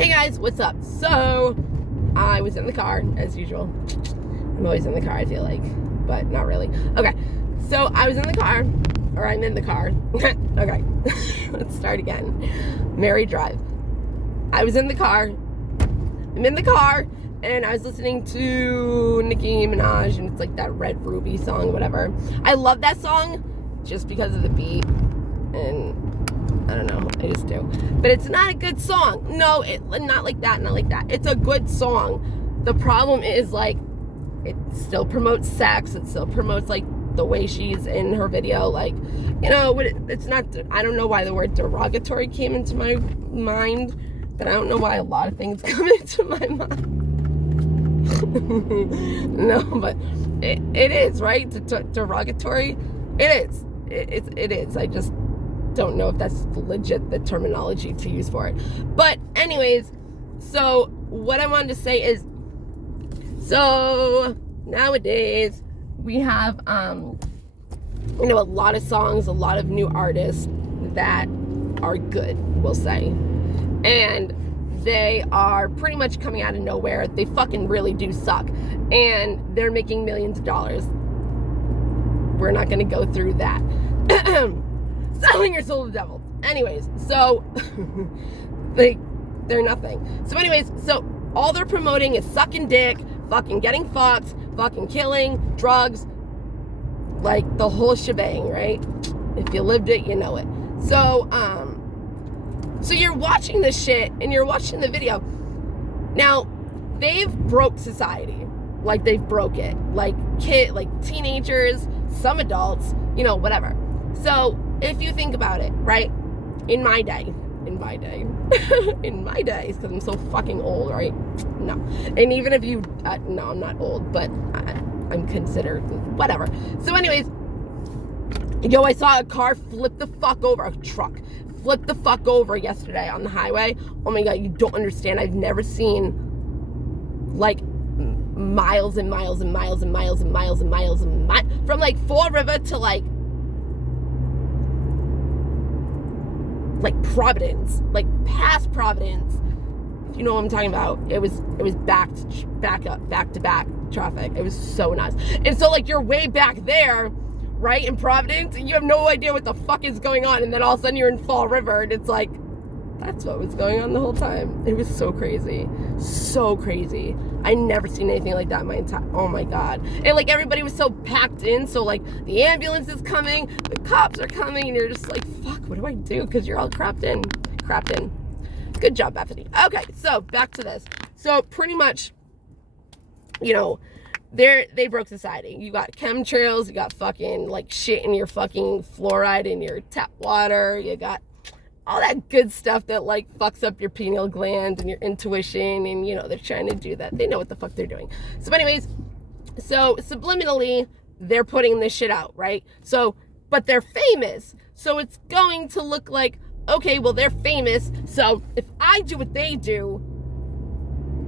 Hey guys, what's up? So, I was in the car, as usual. I'm always in the car, I feel like, but not really. Okay, so I was in the car, or I'm in the car. Okay, let's start again. Merry drive. I was in the car. I'm in the car, and I was listening to Nicki Minaj, and it's like that Red Ruby song, whatever. I love that song just because of the beat, and I don't know, I just do. But it's not a good song. No, not like that, not like that. It's a good song. The problem is, like, it still promotes sex. It still promotes, like, the way she's in her video. Like, you know, it's not, I don't know why the word derogatory came into my mind, but I don't know why a lot of things come into my mind. No, but it is, right? Derogatory. It is. It is. I just don't know if that's legit the terminology to use for it. But anyways, so what I wanted to say is, so nowadays we have you know, a lot of songs, a lot of new artists that are good, we'll say, and they are pretty much coming out of nowhere. They fucking really do suck, and they're making millions of dollars. We're not going to go through that. Selling your soul to the devil. Anyways, so like, they're nothing. So anyways, so all they're promoting is sucking dick, fucking getting fucked, fucking killing, drugs, like the whole shebang, right? If you lived it, you know it. So so you're watching this shit and you're watching the video. Now, they've broke society. Like, they've broke it. Like teenagers, some adults, you know, whatever. So if you think about it, right? In my day, in my days, because I'm so fucking old, right? No. And even if you, no, I'm not old, but I'm considered, whatever. So anyways, yo, I saw a car flip the fuck over, a truck flip the fuck over yesterday on the highway. Oh my God, you don't understand. I've never seen, like, miles and miles and miles and miles and miles and miles and miles, from like Fall River to like Providence, like past Providence, if you know what I'm talking about. It was back to back traffic. It was so nuts. And so, like, you're way back there, right, in Providence, and you have no idea what the fuck is going on, and then all of a sudden you're in Fall River, and it's like, that's what was going on the whole time. It was so crazy. So crazy. I never seen anything like that in my entire, oh my God. And like, everybody was so packed in, so like the ambulance is coming, the cops are coming, and you're just like, fuck, what do I do? Because you're all crapped in. Good job, Bethany. Okay, so back to this. So pretty much, you know, they broke society. You got chemtrails, you got fucking like shit in your fucking fluoride in your tap water, you got all that good stuff that like fucks up your pineal gland and your intuition, and you know, they're trying to do that. They know what the fuck they're doing. So anyways, so subliminally they're putting this shit out, right? So, but they're famous, so it's going to look like, okay, well, they're famous, so if I do what they do,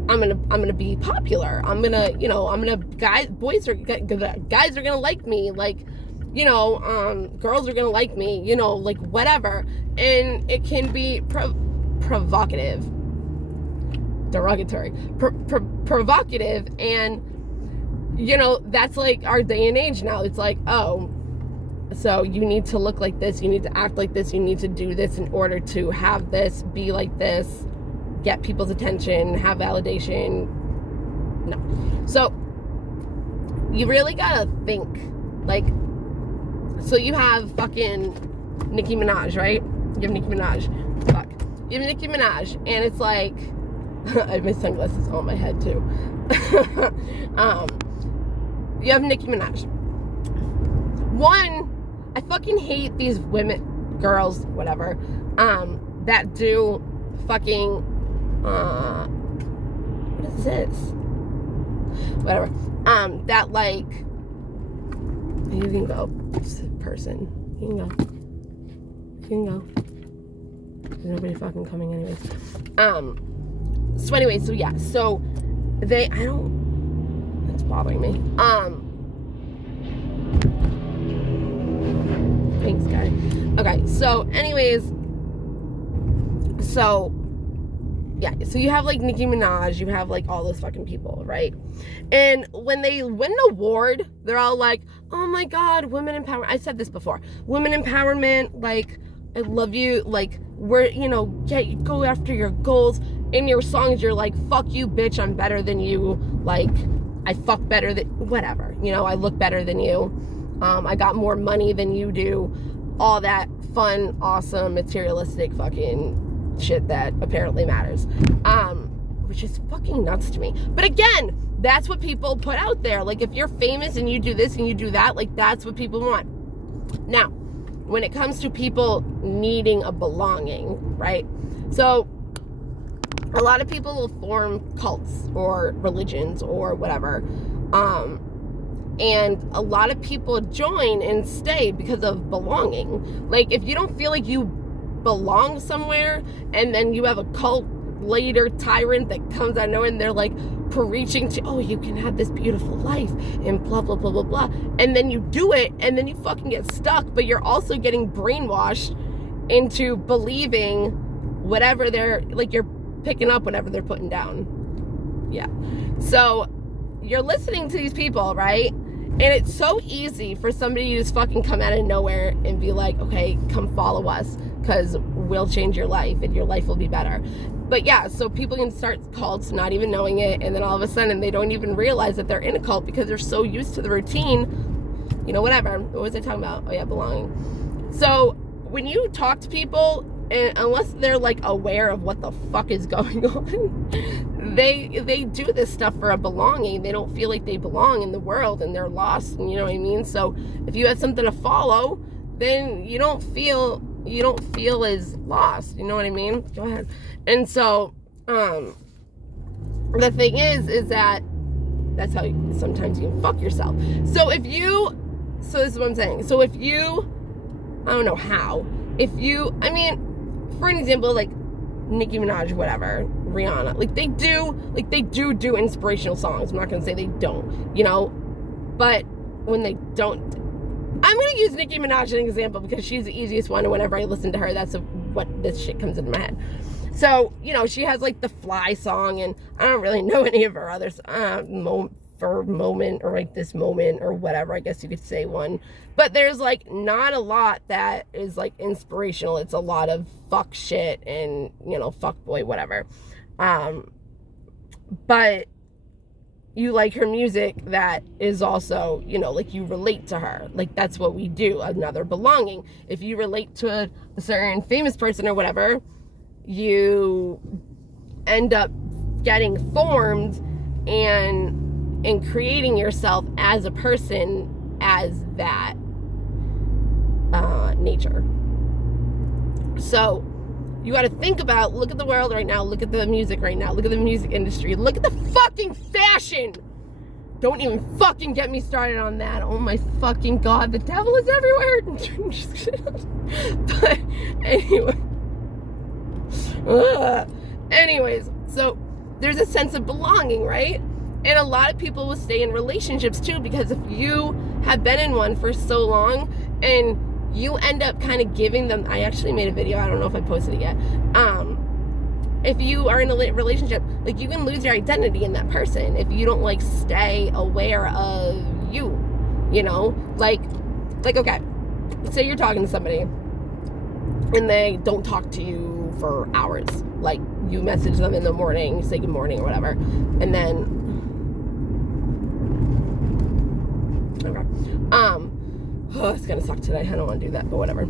I'm gonna be popular. Guys are gonna like me, like, you know, girls are gonna like me, you know, like, whatever. And it can be provocative, derogatory, provocative, and, you know, that's like our day and age now. It's like, oh, so you need to look like this, you need to act like this, you need to do this in order to have this, be like this, get people's attention, have validation. No. So you really gotta think, like, so you have fucking Nicki Minaj, right? You have Nicki Minaj. Fuck. You have Nicki Minaj, and it's like, I have my sunglasses on my head too. You have Nicki Minaj. One, I fucking hate these women, girls, whatever, that do fucking, what is this? Whatever. That, like, you can go, person. You can go. There's nobody fucking coming anyways. So anyway, so yeah, so it's bothering me. Thanks, guy. Okay, so anyways, so yeah, so you have like Nicki Minaj, you have like all those fucking people, right? And when they win an award, they're all like, oh my God, women empowerment. I said this before, women empowerment, like, I love you, like, we're, you know, go after your goals. In your songs, you're like, fuck you, bitch, I'm better than you, like, I fuck better than, whatever, you know, I look better than you, I got more money than you do, all that fun, awesome, materialistic fucking shit that apparently matters, which is fucking nuts to me. But again, that's what people put out there. Like, if you're famous and you do this and you do that, like, that's what people want. Now, when it comes to people needing a belonging, right? So a lot of people will form cults or religions or whatever, and a lot of people join and stay because of belonging. Like, if you don't feel like you belong somewhere, and then you have a cult leader tyrant that comes out of nowhere and they're like preaching to, oh, you can have this beautiful life and blah blah blah blah blah, and then you do it and then you fucking get stuck, but you're also getting brainwashed into believing whatever they're like, you're picking up whatever they're putting down. Yeah, so you're listening to these people, right? And it's so easy for somebody to just fucking come out of nowhere and be like, okay, come follow us because we'll change your life and your life will be better. But yeah, so people can start cults not even knowing it, and then all of a sudden they don't even realize that they're in a cult because they're so used to the routine, you know, whatever. What was I talking about? Oh yeah, belonging. So when you talk to people, and unless they're like aware of what the fuck is going on, they do this stuff for a belonging. They don't feel like they belong in the world and they're lost, and you know what I mean? So if you have something to follow, then you don't feel as lost, you know what I mean? Go ahead. And so the thing is that that's how sometimes you can fuck yourself. So this is what I'm saying. So if you, I don't know how, if you, I mean, for an example, like Nicki Minaj, whatever, Rihanna, like they do inspirational songs. I'm not gonna say they don't, you know, but when they don't, I'm gonna use Nicki Minaj as an example because she's the easiest one, and whenever I listen to her, that's what this shit comes into my head. So, you know, she has like the Fly song, and I don't really know any of her others, for Moment, or like This Moment, or whatever, I guess you could say one. But there's like not a lot that is like inspirational. It's a lot of fuck shit and, you know, fuck boy, whatever. But you like her music that is also, you know, like you relate to her. Like that's what we do, another belonging. If you relate to a certain famous person or whatever, you end up getting formed and creating yourself as a person as that nature. So you got to think about, look at the world right now, look at the music right now, look at the music industry, look at the fucking fashion. Don't even fucking get me started on that. Oh my fucking God, the devil is everywhere. But anyway. Anyways, so there's a sense of belonging, right? And a lot of people will stay in relationships too, because if you have been in one for so long and you end up kind of giving them, I actually made a video, I don't know if I posted it yet. If you are in a relationship, like you can lose your identity in that person if you don't like stay aware of you, you know, like okay, say you're talking to somebody and they don't talk to you for hours. Like you message them in the morning, you say good morning or whatever, and then it's gonna suck today. I don't want to do that, but whatever.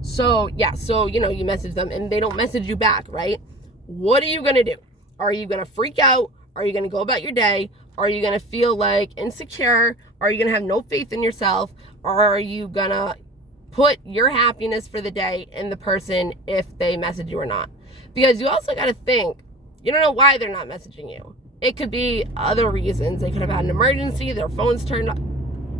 So yeah, so you know, you message them and they don't message you back, right? What are you gonna do? Are you gonna freak out? Are you gonna go about your day? Are you gonna feel like insecure? Are you gonna have no faith in yourself? Or are you gonna put your happiness for the day in the person if they message you or not? Because you also gotta think, you don't know why they're not messaging you. It could be other reasons. They could have had an emergency, their phone's turned off,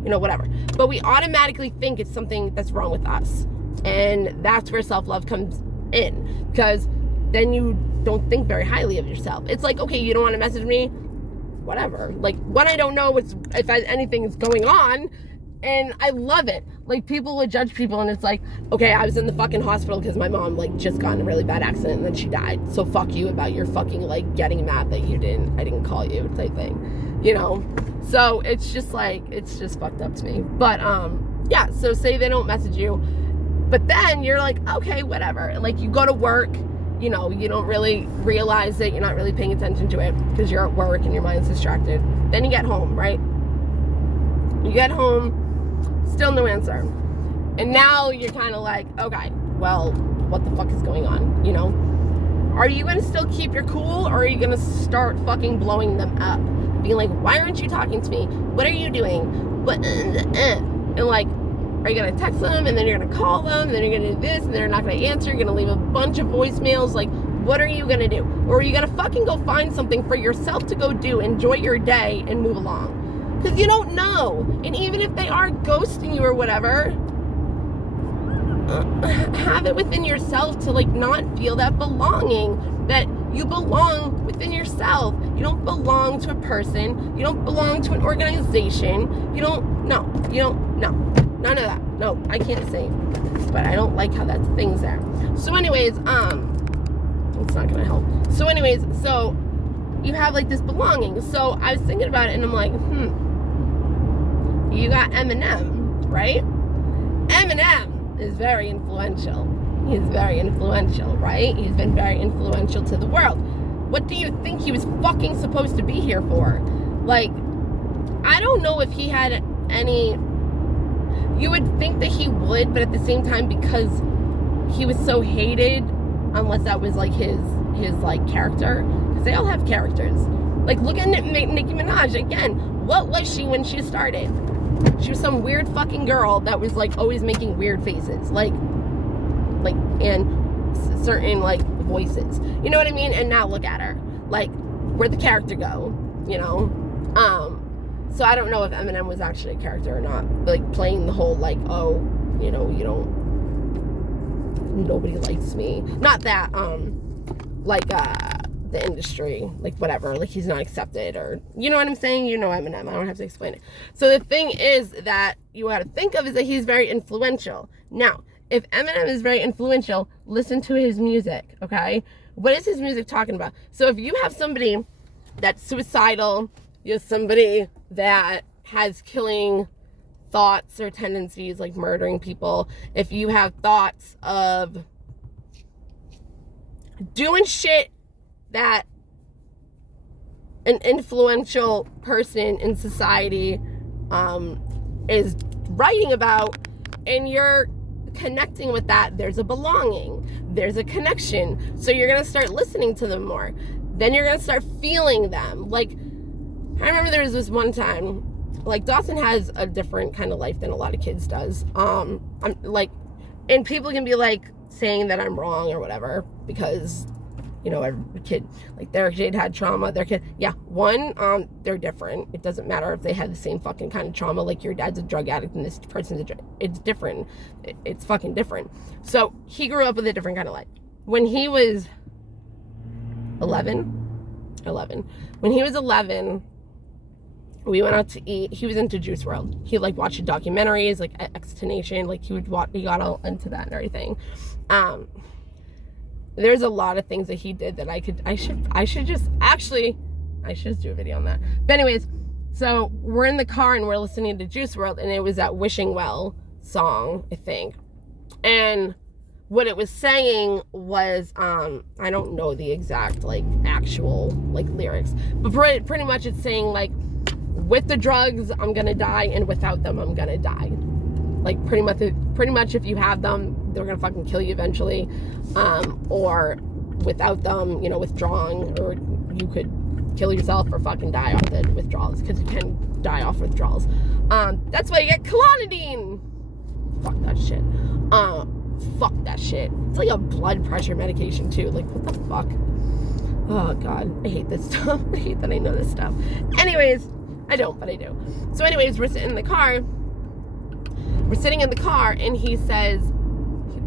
you know, whatever. But we automatically think it's something that's wrong with us. And that's where self-love comes in. Because then you don't think very highly of yourself. It's like, okay, you don't want to message me? Whatever. Like, when I don't know if anything is going on, And I love it. Like, people would judge people, and it's like, okay, I was in the fucking hospital because my mom, like, just got in a really bad accident, and then she died. So fuck you about your fucking, like, getting mad that I didn't call you type thing, you know? So it's just, like, it's just fucked up to me. But, yeah, so say they don't message you, but then you're like, okay, whatever. And, like, you go to work, you know, you don't really realize it, you're not really paying attention to it because you're at work and your mind's distracted. Then you get home, right? You get home, still no answer. And now you're kind of like, okay, well, what the fuck is going on, you know? Are you going to still keep your cool, or are you going to start fucking blowing them up? Being like, why aren't you talking to me? What are you doing? What? And like, are you going to text them, and then you're going to call them, and then you're going to do this, and they're not going to answer, you're going to leave a bunch of voicemails, like, what are you going to do? Or are you going to fucking go find something for yourself to go do, enjoy your day, and move along? Because you don't know. And even if they are ghosting you or whatever, have it within yourself to, like, not feel that belonging, that you belong within yourself. You don't belong to a person. You don't belong to an organization. You don't, no. None of that. No, I can't say. But I don't like how that thing's there. So anyways, it's not going to help. So anyways, so you have, like, this belonging. So I was thinking about it, and I'm like, you got Eminem, right? Eminem is very influential. He's very influential, right? He's been very influential to the world. What do you think he was fucking supposed to be here for? Like, I don't know if he had any... You would think that he would, but at the same time, because he was so hated, unless that was, like, his like, character, because they all have characters. Like, look at Nicki Minaj, again. What was she when she started? She was some weird fucking girl that was, like, always making weird faces, like, and certain, like, voices. You know what I mean? And now look at her. Like, where'd the character go? You know? So I don't know if Eminem was actually a character or not. Like, playing the whole, like, oh, you know, nobody likes me. Not that, the industry, like, whatever, like, he's not accepted, or, you know what I'm saying? You know Eminem, I don't have to explain it. So the thing is that you gotta think of is that he's very influential. Now, if Eminem is very influential, listen to his music, okay? What is his music talking about? So if you have somebody that's suicidal, you have somebody that has killing thoughts or tendencies, like murdering people, if you have thoughts of doing shit that an influential person in society is writing about, and you're connecting with that, there's a belonging, there's a connection. So you're gonna start listening to them more. Then you're gonna start feeling them. Like, I remember there was this one time, like, Dawson has a different kind of life than a lot of kids does. I'm like, and people can be like saying that I'm wrong or whatever, because, you know, every kid, like, their kid had trauma, their kid, yeah, they're different. It doesn't matter if they had the same fucking kind of trauma, like, your dad's a drug addict and this person's it's different. It's fucking different. So he grew up with a different kind of life. When he was 11, when he was 11, we went out to eat. He was into Juice WRLD. He, like, watched documentaries, like X-Tenation, like, he got all into that and everything. There's a lot of things that he did that I should just do a video on that. But anyways, so we're in the car and we're listening to Juice WRLD, and it was that Wishing Well song, I think. And what it was saying was, I don't know the exact, like, actual, like, lyrics, but pretty much it's saying, like, with the drugs, I'm gonna die, and without them, I'm gonna die. Like, pretty much if you have them, they're gonna fucking kill you eventually. Or without them, you know, withdrawing, or you could kill yourself or fucking die off the withdrawals, because you can die off withdrawals. That's why you get clonidine. Fuck that shit. Fuck that shit. It's like a blood pressure medication too. Like, what the fuck? Oh god, I hate this stuff. I hate that I know this stuff. Anyways, I don't, but I do. So anyways, we're sitting in the car, and he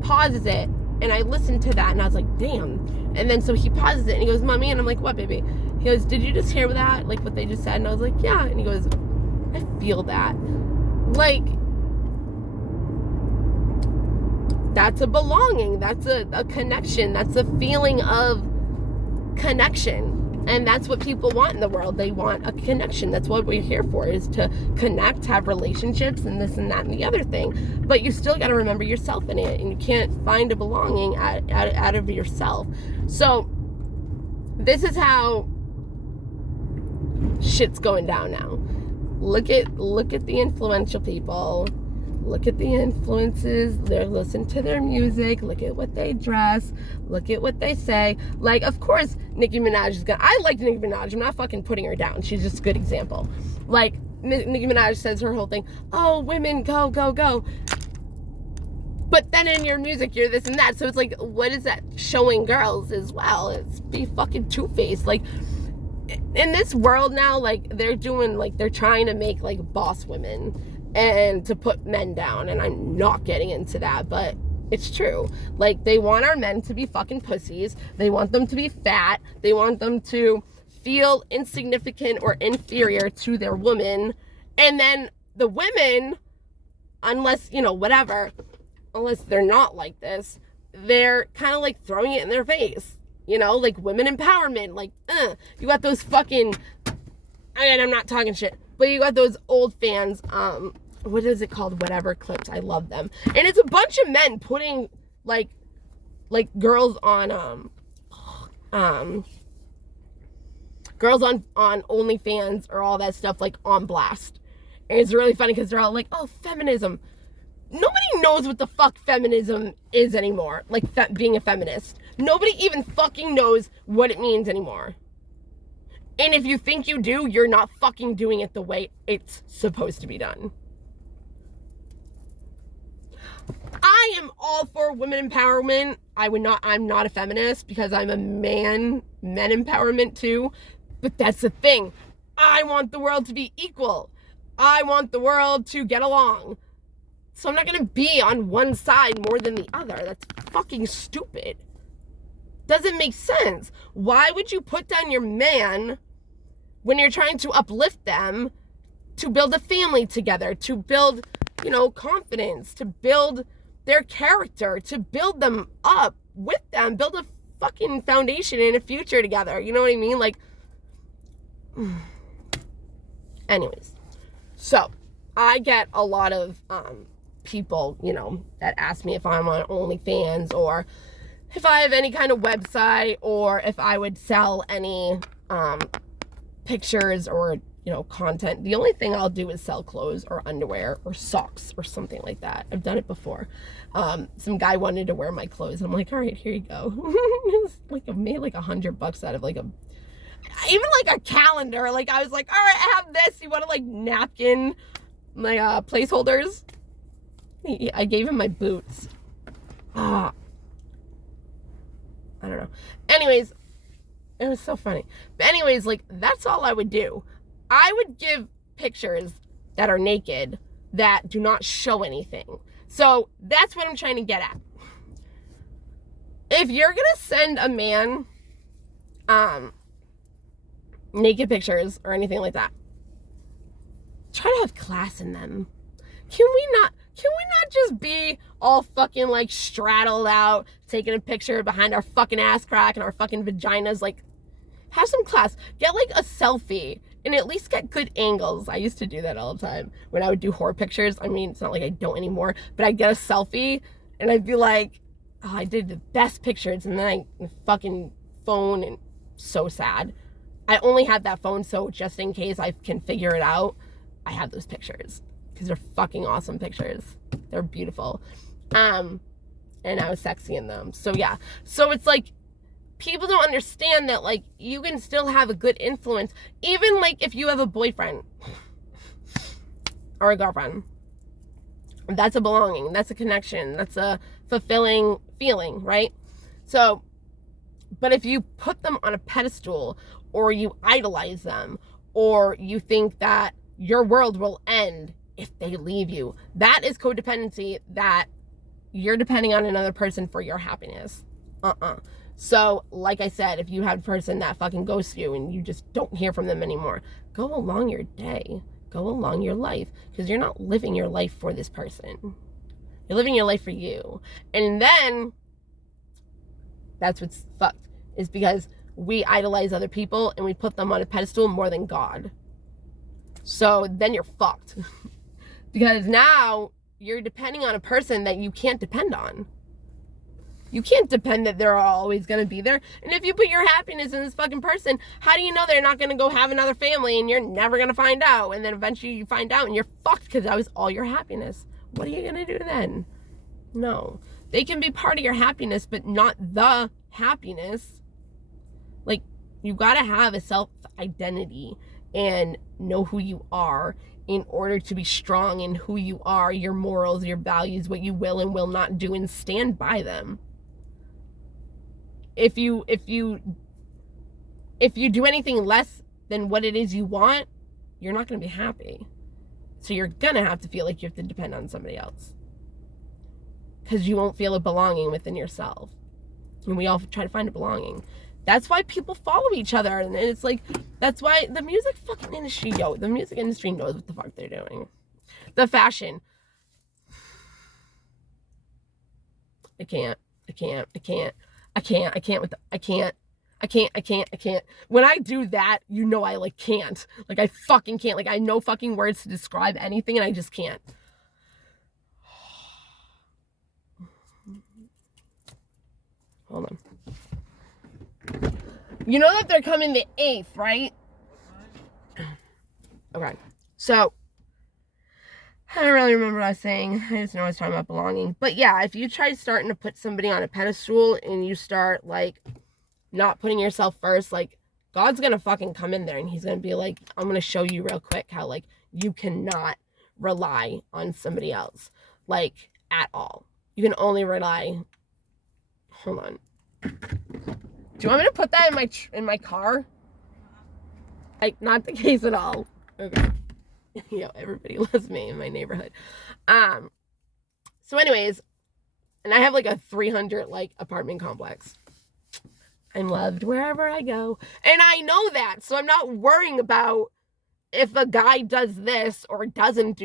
pauses it, and I listened to that, and I was like, damn. And then so he pauses it, and he goes, Mommy, and I'm like, what, baby? He goes, did you just hear that, like, what they just said? And I was like, yeah. And he goes, I feel that. Like, That's a belonging. That's a connection. That's a feeling of connection. And that's what people want in the world. They want a connection. That's what we're here for, is to connect, have relationships, and this and that and the other thing. But you still got to remember yourself in it, and you can't find a belonging out of yourself. So this is how shit's going down now. Look at the influential people. Look at the influences. Listen to their music. Look at what they dress. Look at what they say. Like, of course, Nicki Minaj is gonna... I like Nicki Minaj. I'm not fucking putting her down. She's just a good example. Like, Nicki Minaj says her whole thing, oh, women, go, go, go. But then in your music, you're this and that. So it's like, what is that showing girls as well? It's be fucking two-faced. Like, in this world now, like, they're trying to make, like, boss women and to put men down, and I'm not getting into that, but it's true. Like, they want our men to be fucking pussies. They want them to be fat. They want them to feel insignificant or inferior to their woman. And then the women, unless, whatever, unless they're not like this, they're kind of like throwing it in their face. Like women empowerment. Like, you got those fucking, and I'm not talking shit, but you got those old fans, what is it called? Whatever clips. I love them. And it's a bunch of men putting like girls on OnlyFans or all that stuff, like, on blast. And it's really funny because they're all like, oh, feminism. Nobody knows what the fuck feminism is anymore. Like, being a feminist. Nobody even fucking knows what it means anymore. And if you think you do, you're not fucking doing it the way it's supposed to be done. I am all for women empowerment. I'm not a feminist because I'm a men empowerment too. But that's the thing. I want the world to be equal. I want the world to get along. So I'm not going to be on one side more than the other. That's fucking stupid. Doesn't make sense. Why would you put down your man when you're trying to uplift them, to build a family together, to build, confidence, to build their character, to build them up with them, build a fucking foundation and a future together. You know what I mean? Like, anyways, so I get a lot of people, that ask me if I'm on OnlyFans, or if I have any kind of website, or if I would sell any pictures or content. The only thing I'll do is sell clothes or underwear or socks or something like that. I've done it before. Some guy wanted to wear my clothes, and I'm like, all right, here you go. It's like, I made like $100 out of like even like a calendar. Like, I was like, all right, I have this. You want to like napkin, my placeholders? I gave him my boots. I don't know. Anyways, it was so funny. But anyways, like, that's all I would do. I would give pictures that are naked, that do not show anything. So that's what I'm trying to get at. If you're gonna send a man naked pictures or anything like that, try to have class in them. Can we not just be all fucking like straddled out, taking a picture behind our fucking ass crack and our fucking vaginas? Like, have some class. Get like a selfie and at least get good angles. I used to do that all the time when I would do horror pictures. I mean, it's not like I don't anymore, but I'd get a selfie and I'd be like, oh, I did the best pictures, and then I fucking phone, and so sad. I only had that phone, so just in case I can figure it out, I have those pictures because they're fucking awesome pictures. They're beautiful. And I was sexy in them. So yeah. So it's like, people don't understand that, like, you can still have a good influence, even like if you have a boyfriend or a girlfriend. That's a belonging. That's a connection. That's a fulfilling feeling, right? So, but if you put them on a pedestal, or you idolize them, or you think that your world will end if they leave you, that is codependency, that you're depending on another person for your happiness. So, like I said, if you have a person that fucking ghosts you and you just don't hear from them anymore, go along your day. Go along your life. Because you're not living your life for this person. You're living your life for you. And then that's what's fucked, is because we idolize other people and we put them on a pedestal more than God. So then you're fucked. Because now you're depending on a person that you can't depend on. You can't depend that they're always going to be there. And if you put your happiness in this fucking person, how do you know they're not going to go have another family and you're never going to find out? And then eventually you find out and you're fucked because that was all your happiness. What are you going to do then? No. They can be part of your happiness, but not the happiness. Like, you got to have a self-identity and know who you are in order to be strong in who you are, your morals, your values, what you will and will not do, and stand by them. If you do anything less than what it is you want, you're not going to be happy. So you're going to have to feel like you have to depend on somebody else. Because you won't feel a belonging within yourself. And we all try to find a belonging. That's why people follow each other. And it's like, that's why the music fucking industry, the music industry knows what the fuck they're doing. The fashion. I can't. When I do that, I like can't. Like, I fucking can't. Like, I know fucking words to describe anything and I just can't. Hold on. You know that they're coming the 8th, right? Okay. So, I don't really remember what I was saying. I just know I was talking about belonging. But yeah, if you try starting to put somebody on a pedestal and you start, like, not putting yourself first, like, God's gonna fucking come in there and he's gonna be like, I'm gonna show you real quick how, like, you cannot rely on somebody else, like, at all. You can only rely. Hold on. Do you want me to put that in my car? Like, not the case at all. Okay. Everybody loves me in my neighborhood. So anyways, and I have like a 300 like apartment complex. I'm loved wherever I go. And I know that. So I'm not worrying about if a guy does this or doesn't,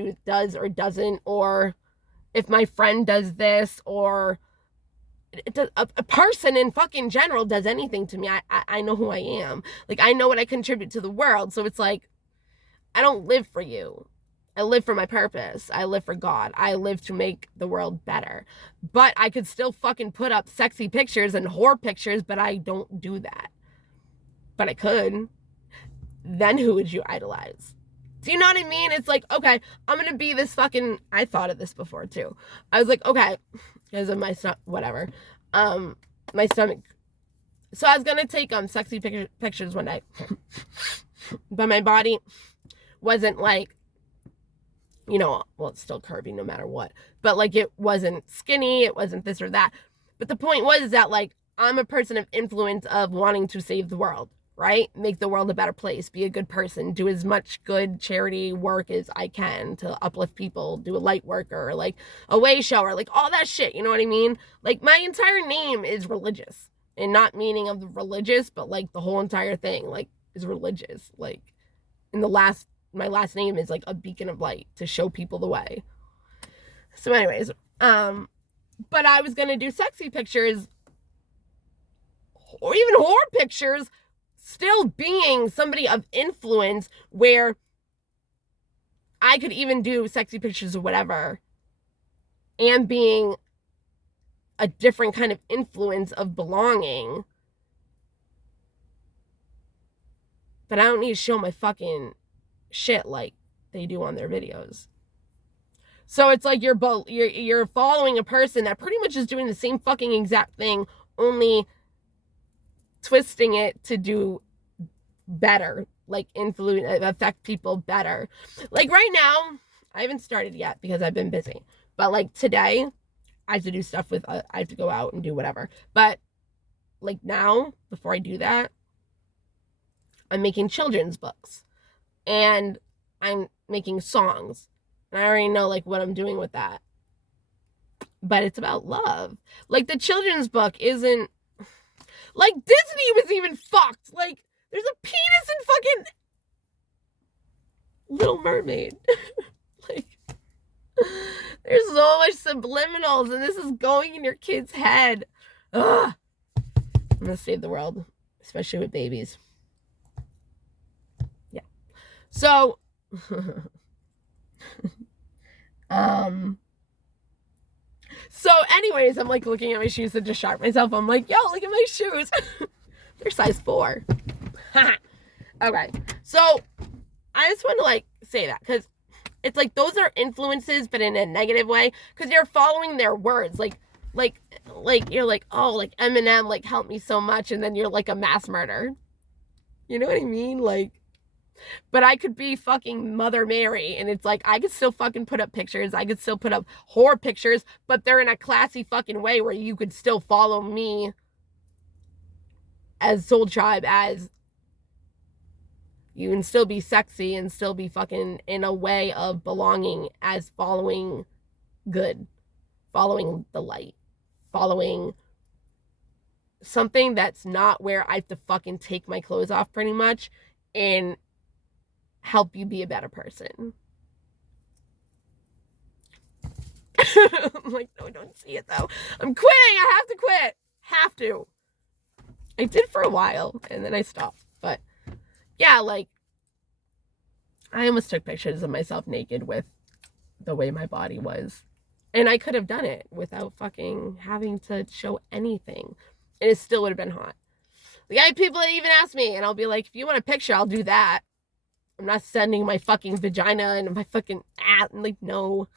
or if my friend does this, or a person in fucking general does anything to me. I know who I am. Like, I know what I contribute to the world. So it's like, I don't live for you. I live for my purpose. I live for God. I live to make the world better. But I could still fucking put up sexy pictures and whore pictures, but I don't do that. But I could. Then who would you idolize? Do you know what I mean? It's like, okay, I'm going to be this fucking... I thought of this before, too. I was like, okay, because of my stomach, whatever. My stomach... So I was going to take sexy pictures one day. But my body wasn't like, well, it's still curvy no matter what. But, like, it wasn't skinny. It wasn't this or that. But the point was that, like, I'm a person of influence of wanting to save the world, right? Make the world a better place. Be a good person. Do as much good charity work as I can to uplift people. Do a light worker, like a way shower, like all that shit. You know what I mean? Like, my entire name is religious. And not meaning of the religious, but, like, the whole entire thing, like, is religious. Like, my last name is like a beacon of light to show people the way. So anyways, but I was going to do sexy pictures or even whore pictures, still being somebody of influence where I could even do sexy pictures or whatever and being a different kind of influence of belonging. But I don't need to show my fucking shit like they do on their videos. So it's like you're following a person that pretty much is doing the same fucking exact thing, only twisting it to do better, like affect people better. Like right now, I haven't started yet because I've been busy. But like today, I have to do stuff I have to go out and do whatever. But like now, before I do that, I'm making children's books. And I'm making songs. And I already know, like, what I'm doing with that. But it's about love. Like, the children's book isn't... Like, Disney was even fucked. Like, there's a penis in fucking... Little Mermaid. Like... There's so much subliminals, and this is going in your kid's head. Ugh. I'm gonna save the world, especially with babies. Yeah. So, so anyways, I'm like looking at my shoes to distract myself. I'm like, yo, look at my shoes. They're size 4. Okay. So I just want to like say that because it's like those are influences, but in a negative way, because you're following their words. Like you're like, oh, like Eminem, like helped me so much, and then you're like a mass murderer. You know what I mean? Like, but I could be fucking Mother Mary, and it's like I could still fucking put up pictures. I could still put up horror pictures, but they're in a classy fucking way where you could still follow me as Soul Tribe, as you can still be sexy and still be fucking in a way of belonging, as following good, following the light, following something that's not where I have to fucking take my clothes off pretty much and help you be a better person. I'm like, no, don't see it though. I'm quitting. I have to quit. Have to. I did for a while and then I stopped. But yeah, like I almost took pictures of myself naked with the way my body was. And I could have done it without fucking having to show anything. And it still would have been hot. Like I had people that even ask me, and I'll be like, if you want a picture, I'll do that. I'm not sending my fucking vagina and my fucking ass. And like, no,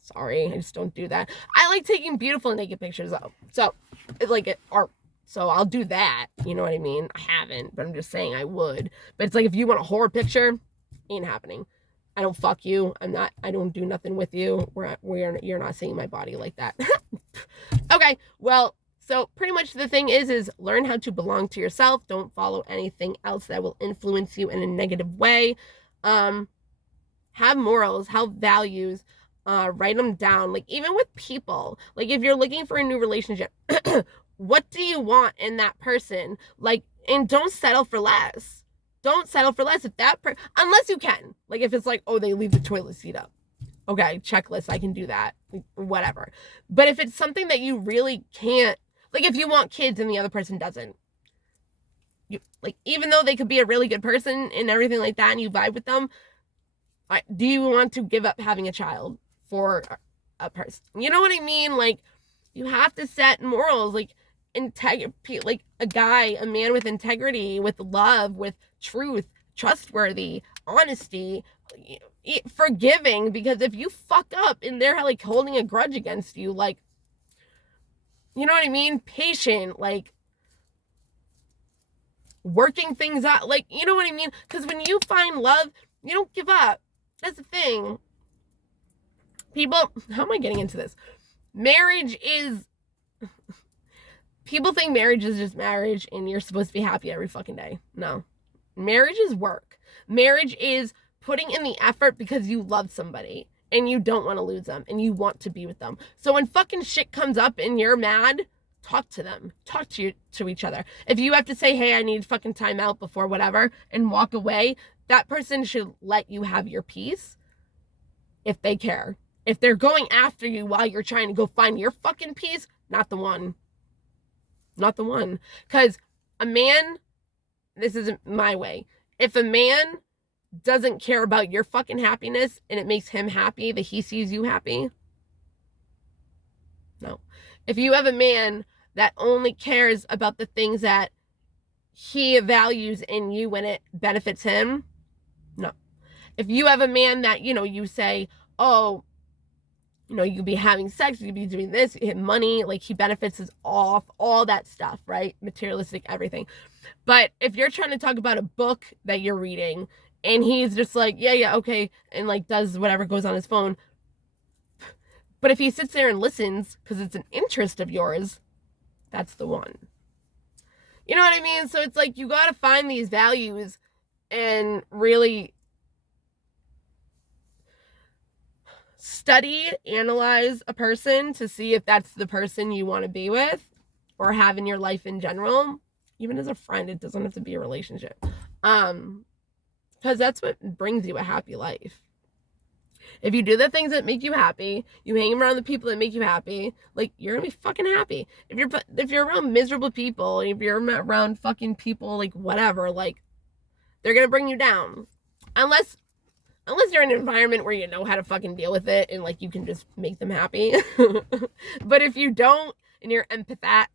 sorry. I just don't do that. I like taking beautiful naked pictures though. So it's like art. So I'll do that. You know what I mean? I haven't, but I'm just saying I would. But it's like, if you want a horror picture, ain't happening. I don't fuck you. I don't do nothing with you. You're not seeing my body like that. Okay. Well, so pretty much the thing is learn how to belong to yourself. Don't follow anything else that will influence you in a negative way. Have morals, have values, write them down. Like even with people, like if you're looking for a new relationship, what do you want in that person? Like, and don't settle for less. Don't settle for less. If unless you can, like if it's like, oh, they leave the toilet seat up. Okay, checklist, I can do that. Whatever. But if it's something that you really can't, like if you want kids and the other person doesn't, you like, even though they could be a really good person and everything like that and you vibe with them, do you want to give up having a child for a person? You know what I mean? Like you have to set morals, like like a man with integrity, with love, with truth, trustworthy, honesty, forgiving, because if you fuck up and they're like holding a grudge against you, like, you know what I mean? Patient, like working things out, like, you know what I mean? Because when you find love, you don't give up. That's the thing. People, how am I getting into this? Marriage is, people think marriage is just marriage and you're supposed to be happy every fucking day. No. Marriage is work. Marriage is putting in the effort because you love somebody and you don't want to lose them and you want to be with them. So when fucking shit comes up and you're mad, talk to them. Talk to each other. If you have to say, hey, I need fucking time out before whatever and walk away, that person should let you have your peace if they care. If they're going after you while you're trying to go find your fucking peace, not the one. Not the one. Because a man, this isn't my way. If a man doesn't care about your fucking happiness and it makes him happy that he sees you happy, no. If you have a man that only cares about the things that he values in you when it benefits him, no. If you have a man that, you say, oh, you could be having sex, you could be doing this, money, like he benefits us off, all that stuff, right? Materialistic, everything. But if you're trying to talk about a book that you're reading and he's just like, yeah, okay, and like does whatever goes on his phone. But if he sits there and listens because it's an interest of yours, that's the one. You know what I mean? So it's like you got to find these values and really study, analyze a person to see if that's the person you want to be with or have in your life in general. Even as a friend, it doesn't have to be a relationship. Because that's what brings you a happy life. If you do the things that make you happy, you hang around the people that make you happy, like, you're gonna be fucking happy. If you're around miserable people, if you're around fucking people, like, whatever, like, they're gonna bring you down. Unless you're in an environment where you know how to fucking deal with it and, like, you can just make them happy. But if you don't, and you're empathetic,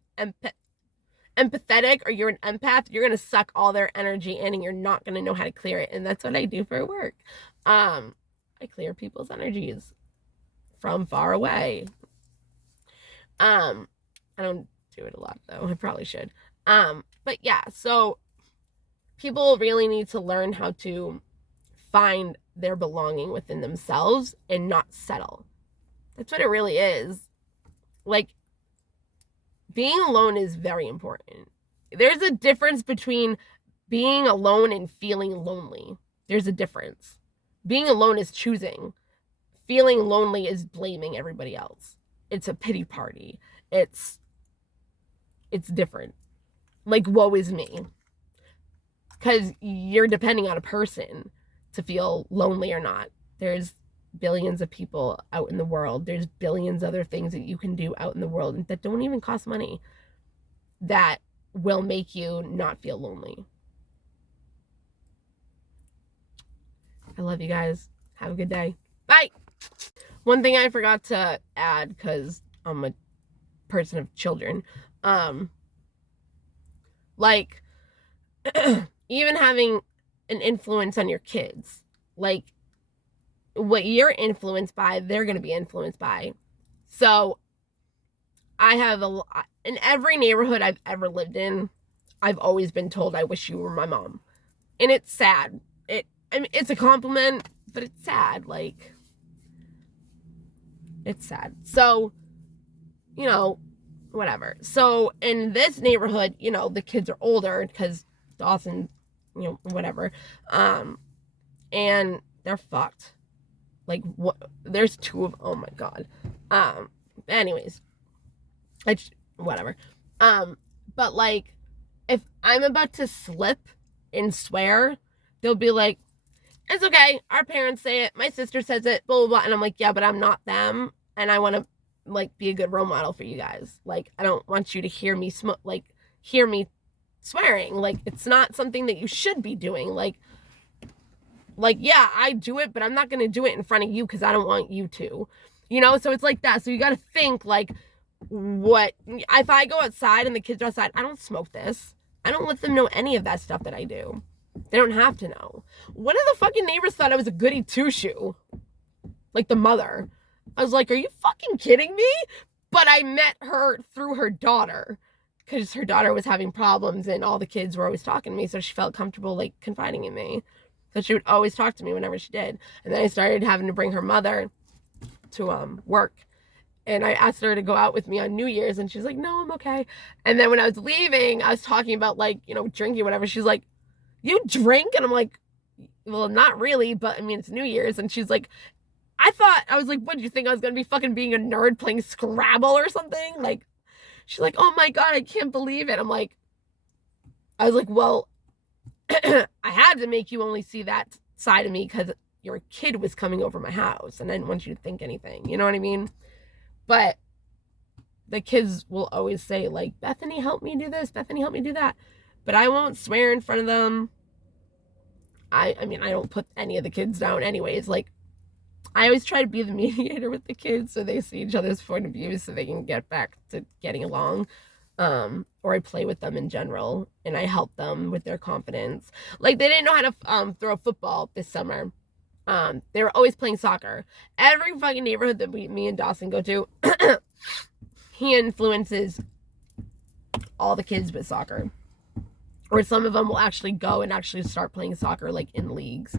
or you're an empath, you're gonna suck all their energy in, and you're not gonna know how to clear it. And that's what I do for work. I clear people's energies from far away. I don't do it a lot, though. I probably should. But yeah, so people really need to learn how to find their belonging within themselves and not settle. That's what it really is. Like, being alone is very important. There's a difference between being alone and feeling lonely. There's a difference. Being alone is choosing. Feeling lonely is blaming everybody else. It's a pity party. It's different. Like, woe is me. Because you're depending on a person to feel lonely or not. There's billions of people out in the world. There's billions other things that you can do out in the world that don't even cost money that will make you not feel lonely. I love you guys. Have a good day. Bye. One thing I forgot to add, because I'm a person of children, like, even having an influence on your kids, like, what you're influenced by, they're going to be influenced by. So I have in every neighborhood I've ever lived in, I've always been told I wish you were my mom. And it's sad. I mean, it's a compliment, but it's sad. Like, it's sad. So, you know, whatever. So in this neighborhood, you know, the kids are older because Dawson, you know, whatever. And they're fucked. Like, what? There's two of, oh my God. Anyways, whatever. But like, if I'm about to slip and swear, they'll be like, it's okay, our parents say it, my sister says it, blah, blah, blah. And I'm like, yeah, but I'm not them, and I want to, like, be a good role model for you guys. Like, I don't want you to hear me swearing. Like, it's not something that you should be doing. Like, yeah, I do it, but I'm not going to do it in front of you because I don't want you to. You know, so it's like that. So you got to think, like, what, if I go outside and the kids are outside, I don't smoke this. I don't let them know any of that stuff that I do. They don't have to know. One of the fucking neighbors thought I was a goody two-shoe. Like, the mother. I was like, are you fucking kidding me? But I met her through her daughter, because her daughter was having problems and all the kids were always talking to me, so she felt comfortable, like, confiding in me. So she would always talk to me whenever she did. And then I started having to bring her mother to work. And I asked her to go out with me on New Year's, and she's like, no, I'm okay. And then when I was leaving, I was talking about, like, you know, drinking, whatever. She's like, you drink? And I'm like, well, not really, but I mean, it's New Year's. And she's like, I was like, what, did you think I was going to be fucking being a nerd playing Scrabble or something? Like, she's like, oh my God, I can't believe it. I was like, well, I had to make you only see that side of me because your kid was coming over my house and I didn't want you to think anything. You know what I mean? But the kids will always say, like, Bethany, help me do this. Bethany, help me do that. But I won't swear in front of them. I mean, I don't put any of the kids down anyways. Like, I always try to be the mediator with the kids so they see each other's point of view so they can get back to getting along. Or I play with them in general and I help them with their confidence. Like, they didn't know how to throw a football this summer. They were always playing soccer. Every fucking neighborhood that me and Dawson go to, he influences all the kids with soccer. Or some of them will actually go and actually start playing soccer, like, in leagues.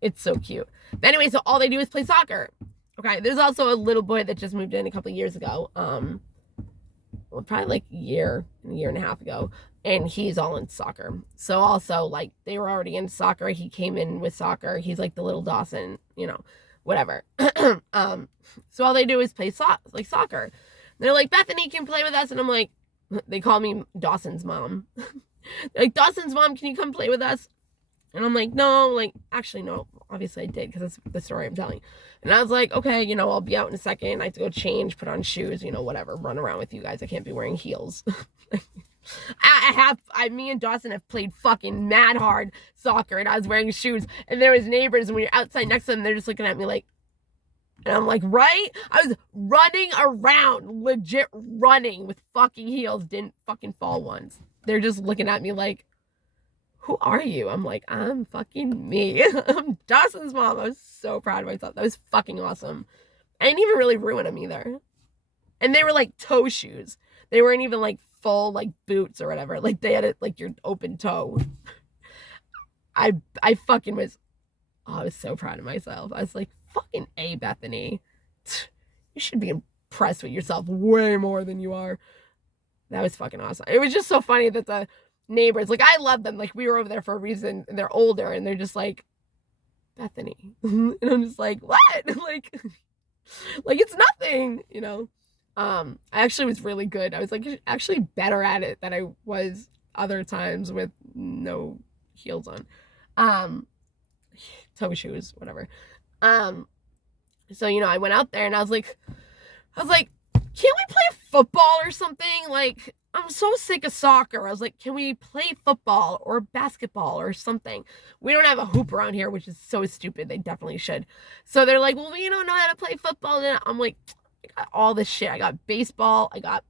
It's so cute. But anyway, so all they do is play soccer. Okay, there's also a little boy that just moved in a couple of years ago. Well, probably like a year and a half ago. And he's all in soccer. So also, like, they were already into soccer. He came in with soccer. He's like the little Dawson, you know, whatever. So all they do is play soccer. And they're like, Bethany can play with us. And I'm like, they call me Dawson's mom. Like, Dawson's mom, can you come play with us? And I'm like, no, like, actually, no. Obviously, I did because that's the story I'm telling. And I was like, okay, you know, I'll be out in a second. I have to go change, put on shoes, you know, whatever, run around with you guys. I can't be wearing heels. Me and Dawson have played fucking mad hard soccer, and I was wearing shoes. And there was neighbors, and when you're outside next to them, they're just looking at me like, and I'm like, right? I was running around, legit running with fucking heels, didn't fucking fall once. They're just looking at me like, who are you? I'm like, I'm fucking me. I'm Dawson's mom. I was so proud of myself. That was fucking awesome. I didn't even really ruin them either. And they were like toe shoes. They weren't even like full like boots or whatever. Like they had it like your open toe. I fucking was, I was so proud of myself. I was like, fucking A, Bethany. You should be impressed with yourself way more than you are. That was fucking awesome. It was just so funny that the neighbors, like, I love them. Like, we were over there for a reason, and they're older, and they're just like, Bethany. And I'm just like, what? like it's nothing, you know? I actually was really good. I was like actually better at it than I was other times with no heels on. Toe shoes, whatever. So, you know, I went out there and I was like, can't we play football or something? Like, I'm so sick of soccer. I was like, can we play football or basketball or something? We don't have a hoop around here, which is so stupid. They definitely should. So they're like, well, we don't know how to play football. And I'm like, I got all this shit. I got baseball. I got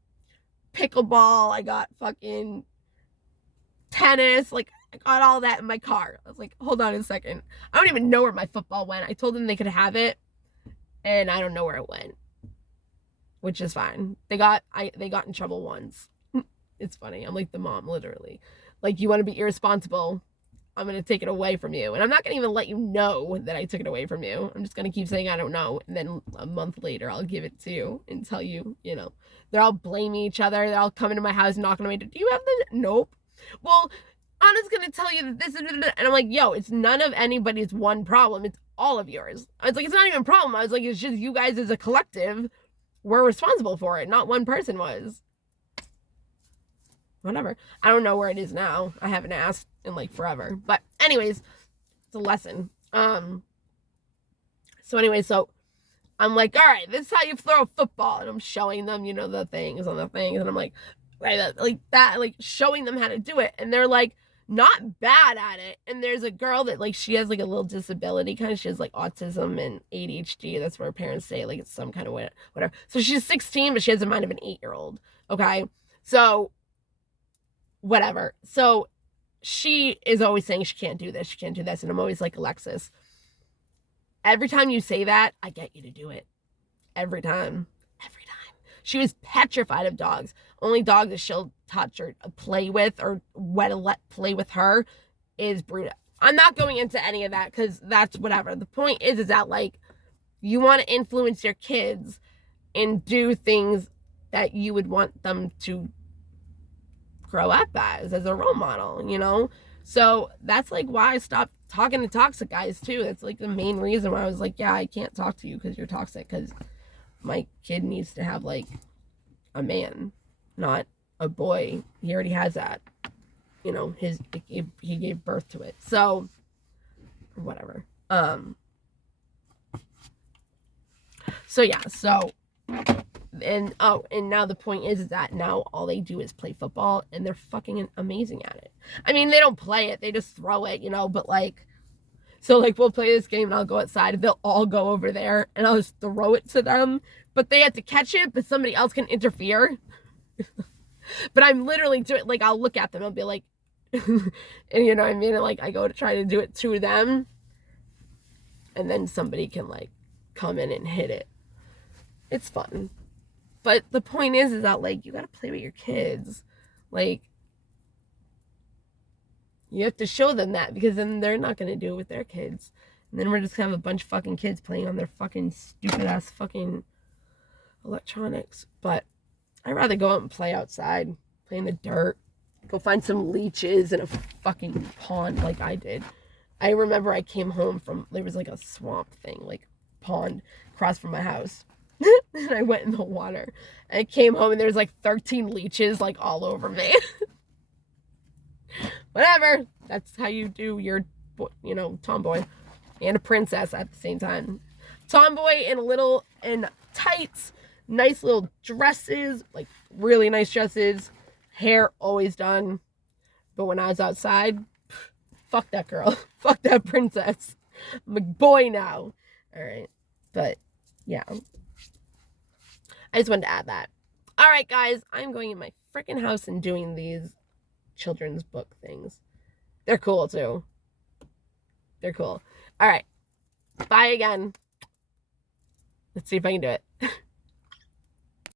pickleball. I got fucking tennis. Like, I got all that in my car. I was like, hold on a second. I don't even know where my football went. I told them they could have it, and I don't know where it went, which is fine. They got in trouble once. It's funny. I'm like the mom, literally. Like, you want to be irresponsible, I'm going to take it away from you. And I'm not going to even let you know that I took it away from you. I'm just going to keep saying I don't know. And then a month later, I'll give it to you and tell you, you know. They're all blaming each other. They're all coming to my house, knocking on my door. Do you have the... Nope. Well, Anna's going to tell you that this is... And I'm like, yo, it's none of anybody's one problem. It's all of yours. I was like, it's not even a problem. I was like, it's just you guys as a collective were responsible for it. Not one person was. Whatever. I don't know where it is now. I haven't asked in like forever. But anyways, it's a lesson. So I'm like, all right, this is how you throw a football. And I'm showing them, you know, the things. And I'm like, right, like that, like showing them how to do it. And they're like, not bad at it. And there's a girl that like, she has like a little disability, kind of, she has like autism and ADHD. That's what her parents say, like it's some kind of whatever. So she's 16, but she has the mind of an 8-year-old. Okay. So whatever. So she is always saying she can't do this, she can't do this. And I'm always like, Alexis, every time you say that, I get you to do it. Every time. She was petrified of dogs. Only dog that she'll touch or play with or let play with her is Bruta. I'm not going into any of that because that's whatever. The point is that, like, you want to influence your kids and do things that you would want them to grow up as a role model, you know? So that's like why I stopped talking to toxic guys too. That's like the main reason why I was like, yeah, I can't talk to you because you're toxic, because my kid needs to have like a man, not a boy. He already has that, you know, he gave birth to it. So whatever. So yeah, so and now the point is that now all they do is play football, and they're fucking amazing at it. I mean, they don't play it, they just throw it, you know, but like, so like we'll play this game and I'll go outside and they'll all go over there and I'll just throw it to them, but they have to catch it, but somebody else can interfere. But I'm literally doing, like, I'll look at them, I'll be like, and you know what I mean? And like, I go to try to do it to them, and then somebody can like come in and hit it. It's fun. But the point is that, like, you gotta play with your kids. Like, you have to show them that, because then they're not gonna do it with their kids. And then we're just gonna have a bunch of fucking kids playing on their fucking stupid ass fucking electronics. But I'd rather go out and play outside, play in the dirt, go find some leeches in a fucking pond like I did. I remember I came home from, there was like a swamp thing, like pond across from my house. And I went in the water. And I came home and there was like 13 leeches like all over me. Whatever. That's how you do your tomboy and a princess at the same time. Tomboy in tights, nice little dresses, like really nice dresses, hair always done. But when I was outside, fuck that girl. Fuck that princess. I'm a boy now. All right. But yeah. I just wanted to add that. All right, guys. I'm going in my freaking house and doing these children's book things. They're cool, too. They're cool. All right. Bye again. Let's see if I can do it.